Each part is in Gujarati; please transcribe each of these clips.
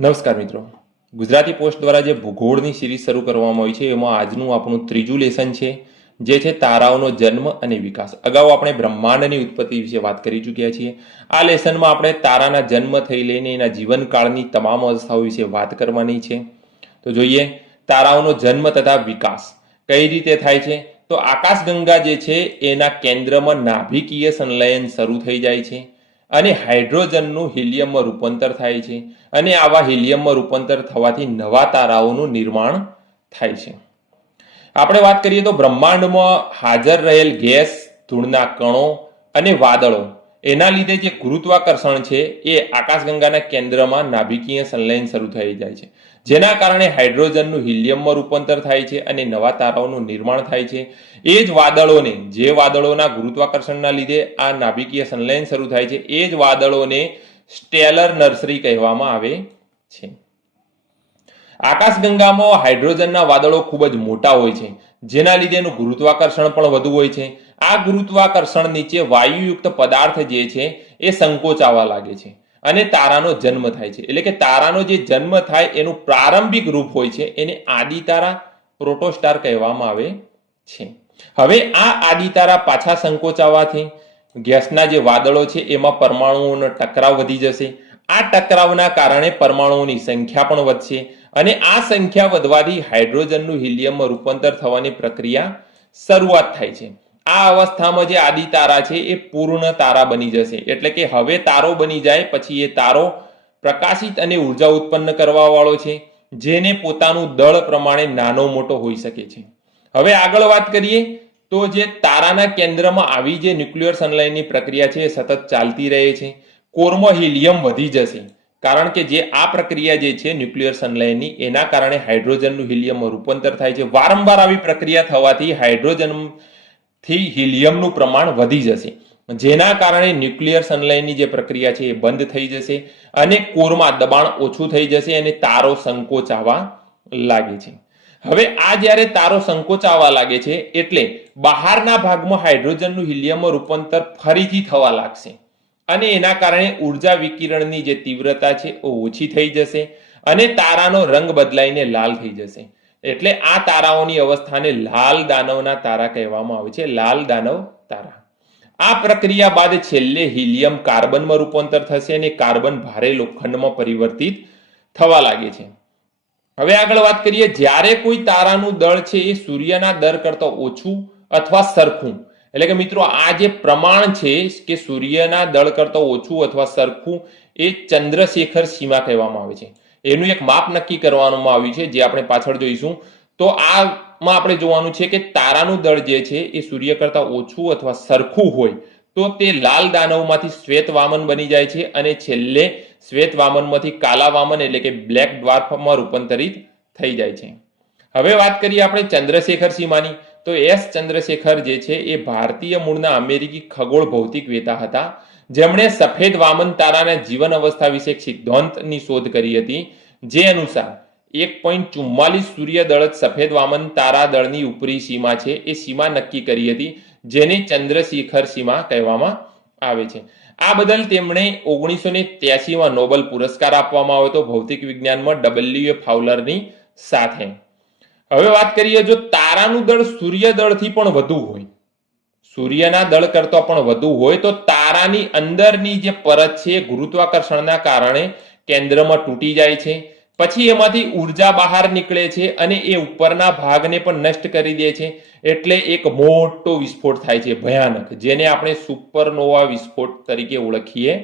નમસ્કાર મિત્રો. ગુજરાતી પોસ્ટ દ્વારા જે ભૂગોળની સિરીઝ શરૂ કરવામાં આવી છે, એમાં આજનું આપણું ત્રીજું લેસન છે, જે છે તારાઓનો જન્મ અને વિકાસ. અગાઉ આપણે બ્રહ્માંડની ઉત્પત્તિ વિશે વાત કરી ચૂક્યા છીએ. આ લેસનમાં આપણે તારાના જન્મ થઈ લઈને એના જીવનકાળની તમામ અવસ્થાઓ વિશે વાત કરવાની છે. તો જોઈએ, તારાઓનો જન્મ તથા વિકાસ કઈ રીતે થાય છે? તો આકાશગંગા જે છે, એના કેન્દ્રમાં નાભિકીય સંલયન શરૂ થઈ જાય છે. અને હાઇડ્રોજનનું હિલિયમમાં રૂપાંતર થાય છે અને આવા હિલિયમમાં રૂપાંતર થવાથી નવા તારાઓનું નિર્માણ થાય છે. આપણે વાત કરીએ તો બ્રહ્માંડમાં હાજર રહેલ ગેસ, ધૂળના કણો અને વાદળો. એના લીધે જે ગુરુત્વાકર્ષણ છે એ આકાશગંગાના કેન્દ્રમાં નાભિકીય સંલયન શરૂ થઈ જાય છે. જેના કારણે હાઇડ્રોજનનું હિલિયમમાં રૂપાંતર થાય છે અને નવા તારાઓનું નિર્માણ થાય છે. એ જ વાદળોને, જે વાદળોના ગુરુત્વાકર્ષણના લીધે આ નાભિકીય સંલયન શરૂ થાય છે, એ જ વાદળોને સ્ટેલર નર્સરી કહેવામાં આવે છે. આકાશગંગામાં હાઇડ્રોજનના વાદળો ખૂબ જ મોટા હોય છે, જેના લીધે એનું ગુરુત્વાકર્ષણ પણ વધુ હોય છે. આ ગુરુત્વાકર્ષણ નીચે વાયુયુક્ત પદાર્થ જે છે, એ સંકોચાવા લાગે છે. અને તારાનો જન્મ થાય છે. એટલે કે તારાનો જે જન્મ થાય એનું પ્રારંભિક રૂપ હોય છે, એને આદિતારા પ્રોટોસ્ટાર કહેવામાં આવે છે. હવે આ આદિતારા પાછા સંકોચાવાથી ગેસના જે વાદળો છે, એમાં પરમાણુઓનો ટકરાવ વધી જશે. આ ટકરાવના કારણે પરમાણુઓની સંખ્યા પણ વધશે અને આ સંખ્યા વધવાથી હાઇડ્રોજનનું હિલિયમમાં રૂપાંતર થવાની પ્રક્રિયા શરૂઆત થાય છે. આ અવસ્થામાં જે આદિ તારા છે, એ પૂર્ણ તારા બની જશે. એટલે કે હવે તારો બની જાય, પછી એ તારો પ્રકાશિત અને ઊર્જા ઉત્પન્ન કરવા વાળો છે, જેને પોતાનું દળ પ્રમાણે નાનો મોટો હોઈ શકે છે. હવે આગળ વાત કરીએ, તો જે તારાના કેન્દ્રમાં આવી જે ન્યુક્લિયર સનલાઇનની પ્રક્રિયા છે, એ સતત ચાલતી રહે છે. કોરમાં હિલિયમ વધી જશે. કારણ કે જે આ પ્રક્રિયા જે છે, ન્યુક્લિયર સનલાઇનની એના કારણે હાઇડ્રોજનનું હિલિયમમાં રૂપાંતર થાય છે. વારંવાર આવી પ્રક્રિયા થવાથી હાઇડ્રોજન થી હિલિયમનું પ્રમાણ વધી જશે. જેના કારણે ન્યુક્લિયર સનલાઇનની જે પ્રક્રિયા છે એ બંધ થઈ જશે અને કોરમાં દબાણ ઓછું થઈ જશે અને તારો સંકોચાવા લાગે છે. હવે આ જ્યારે તારો સંકોચાવા લાગે છે એટલે બહારના ભાગમાં હાઇડ્રોજનનું હિલિયમમાં રૂપાંતર ફરીથી થવા લાગશે અને એના કારણે ઊર્જા વિકિરણની જે તીવ્રતા છે એ ઓછી થઈ જશે અને તારાનો રંગ બદલાઈને લાલ થઈ જશે. એટલે આ તારાઓની અવસ્થાને લાલ દાનવના તારા કહેવામાં આવે છે, લાલ દાનવ તારા. આ પ્રક્રિયા બાદ છેલ્લે હિલિયમ કાર્બનમાં રૂપાંતર થશે અને કાર્બન ભારે લોખંડમાં પરિવર્તિત થવા લાગે છે. હવે આગળ વાત કરીએ, જ્યારે કોઈ તારાનું દળ છે એ સૂર્યના દર કરતાં ઓછું અથવા સરખું, એટલે કે મિત્રો આ જે પ્રમાણ છે કે સૂર્યના દળ કરતાં ઓછું અથવા સરખું એ ચંદ્રશેખર સીમા કહેવામાં આવે છે. એનું એક માપ નક્કી કરવામાં આવ્યું છે, જે આપણે પાછળ જોઈશું. તો આમાં આપણે જોવાનું છે કે તારાનું દળ જે છે, એ સૂર્ય કરતાં ઓછું અથવા સરખું હોય, તો તે લાલ દાનવમાંથી શ્વેત વામન બની જાય છે અને છેલ્લે શ્વેત વામનમાંથી કાલા વામન એટલે કે બ્લેક ડ્વાર્ફમાં રૂપાંતરિત થઈ જાય છે. હવે વાત કરીએ આપણે ચંદ્રશેખર સીમાની. તો એસ ચંદ્રશેખર જે છે, એ ભારતીય મૂળના અમેરિકી ખગોળ ભૌતિક વેતા હતા. જેમણે સફેદ વામન તારાના જીવન અવસ્થા વિશે સિદ્ધાંતની શોધ કરી હતી, જે અનુસાર એક પોઈન્ટ ચુમ્માલીસ સૂર્ય દળ સફેદ વામન તારા દળની ઉપરી સીમા છે. એ સીમા નક્કી કરી હતી, જેને ચંદ્રશેખર સીમા કહેવામાં આવે છે. આ બદલ તેમણે ઓગણીસો ને ત્યાસીમાં નોબલ પુરસ્કાર આપવામાં આવ્યો હતો ભૌતિક વિજ્ઞાનમાં ડબલ્યુ એ ફાઉલરની સાથે. હવે વાત કરીએ જો તારાનું દળ સૂર્ય દળથી પણ વધુ હોય સૂર્યના દળ કરતો પણ વધુ હોય તો તારાની અંદરની જે પરત છે એ ગુરુત્વાકર્ષણના કારણે કેન્દ્રમાં તૂટી જાય છે. પછી એમાંથી ઊર્જા બહાર નીકળે છે અને એ ઉપરના ભાગને પણ નષ્ટ કરી દે છે. એટલે એક મોટો વિસ્ફોટ થાય છે, ભયાનક, જેને આપણે સુપરનોવા વિસ્ફોટ તરીકે ઓળખીએ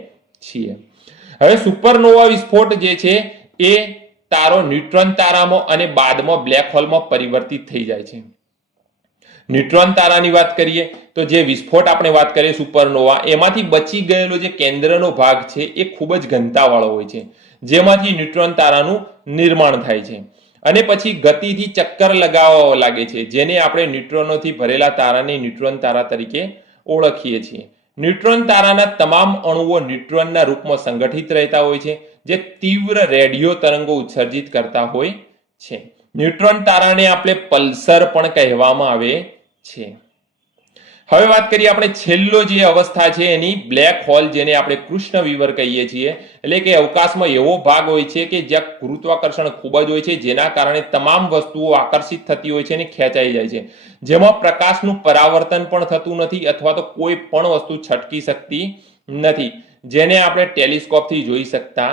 છીએ. હવે સુપરનોવા વિસ્ફોટ જે છે એ તારો ન્યુટ્રોન તારામાં અને બાદમાં બ્લેક હોલમાં પરિવર્તિત થઈ જાય છે. ન્યુટ્રોન તારાની વાત કરીએ, તો જે વિસ્ફોટ આપણે વાત કરીએ સુપરનોવા, એમાંથી બચી ગયેલો જે કેન્દ્રનો ભાગ છે, એ ખૂબ જ ઘનતાવાળો હોય છે, જેમાંથી ન્યુટ્રોન તારાનું નિર્માણ થાય છે. અને પછી ગતિથી ચક્કર લગાવવા લાગે છે, જેને આપણે ન્યુટ્રોનોથી ભરેલા તારાને ન્યુટ્રોન તારા તરીકે ઓળખીએ છીએ. ન્યુટ્રોન તારાના તમામ અણુઓ ન્યુટ્રોનના રૂપમાં સંગઠિત રહેતા હોય છે, જે તીવ્ર રેડિયો તરંગો ઉત્સર્જિત કરતા હોય છે. ન્યુટ્રોન તારાને આપણે પલ્સર પણ કહેવામાં આવે છે. હવે વાત કરીએ આપણે છેલ્લો જે અવસ્થા છે, એની બ્લેક હોલ જેને આપણે કૃષ્ણ વિવર કહીએ છીએ, એટલે કે અવકાશમાં એવો ભાગ હોય છે કે જ્યાં ગુરુત્વાકર્ષણ ખૂબ જ હોય છે, જેના કારણે તમામ વસ્તુઓ આકર્ષિત થતી હોય છે અને ખેંચાઈ જાય છે. જેમાં પ્રકાશનું પરાવર્તન પણ થતું નથી અથવા તો કોઈ પણ વસ્તુ છટકી શકતી નથી, જેને આપણે ટેલિસ્કોપથી જોઈ શકતા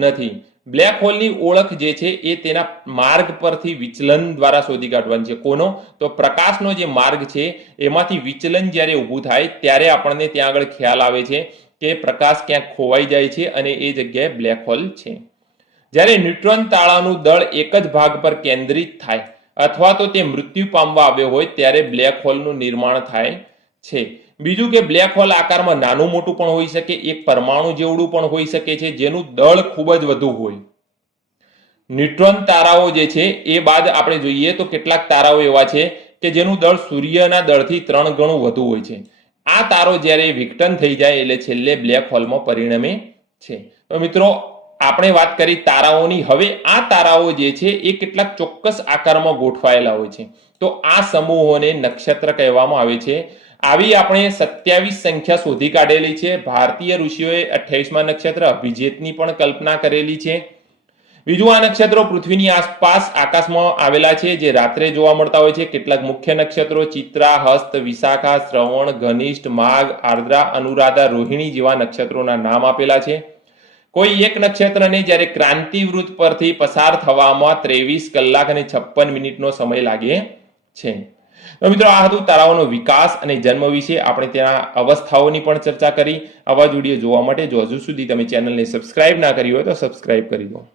નથી. બ્લેક હોલની ઓળખ જે છે એ તેના માર્ગ પરથી વિચલન દ્વારા શોધી કાઢવાની છે. કોનો? તો પ્રકાશનો જે માર્ગ છે, એમાંથી વિચલન જ્યારે ઊભું થાય, ત્યારે આપણને ત્યાં આગળ ખ્યાલ આવે છે કે પ્રકાશ ક્યાંક ખોવાઈ જાય છે અને એ જગ્યાએ બ્લેક હોલ છે. જ્યારે ન્યુટ્રોન તાળાનું દળ એક જ ભાગ પર કેન્દ્રિત થાય અથવા તો તે મૃત્યુ પામવા આવ્યો હોય, ત્યારે બ્લેક હોલનું નિર્માણ થાય છે. બીજું કે બ્લેક હોલ આકારમાં નાનું મોટું પણ હોઈ શકે, એક પરમાણુ જેવડું પણ હોઈ શકે છે, જેનું દળ ખૂબ જ વધુ હોય. ન્યુટ્રોન તારાઓ જે છે, એ બાદ આપણે જોઈએ તો કેટલાક તારાઓ એવા છે કે જેનું દળ સૂર્યના દળથી ત્રણ ગણું વધુ હોય છે. આ તારો જ્યારે વિઘટન થઈ જાય એટલે છેલ્લે બ્લેક હોલમાં પરિણમે છે. તો મિત્રો, આપણે વાત કરી તારાઓની. હવે આ તારાઓ જે છે, એ કેટલાક ચોક્કસ આકારમાં ગોઠવાયેલા હોય છે. તો આ સમૂહોને નક્ષત્ર કહેવામાં આવે છે. આવી આપણે સત્યાવીસ સંખ્યા શોધી કાઢેલી છે. ભારતીય ઋષિઓએ અઠ્યાવીસમાં નક્ષત્ર અભિજેતની પણ કલ્પના કરેલી છે. બીજું આ નક્ષત્રો પૃથ્વીની આસપાસ આકાશમાં આવેલા છે, જે રાત્રે જોવા મળતા હોય છે. કેટલાક મુખ્ય નક્ષત્રો ચિત્રા, હસ્ત, વિશાખા, શ્રવણ, ઘનિષ્ઠ, માઘ, આર્દ્રા, અનુરાધા, રોહિણી જેવા નક્ષત્રોના નામ આપેલા છે. કોઈ એક નક્ષત્રને જ્યારે ક્રાંતિવૃત્ત પરથી પસાર થવામાં ત્રેવીસ કલાક અને છપ્પન મિનિટનો સમય લાગે છે. તો મિત્રો, આ હતું તારાઓનો વિકાસ અને જન્મ વિશે આપણે તેના અવસ્થાઓની પણ ચર્ચા કરી. આવા જ વીડિયો જોવા માટે જો હજુ સુધી તમે ચેનલને સબસ્ક્રાઇબ ના કરી હોય તો સબસ્ક્રાઇબ કરી દો.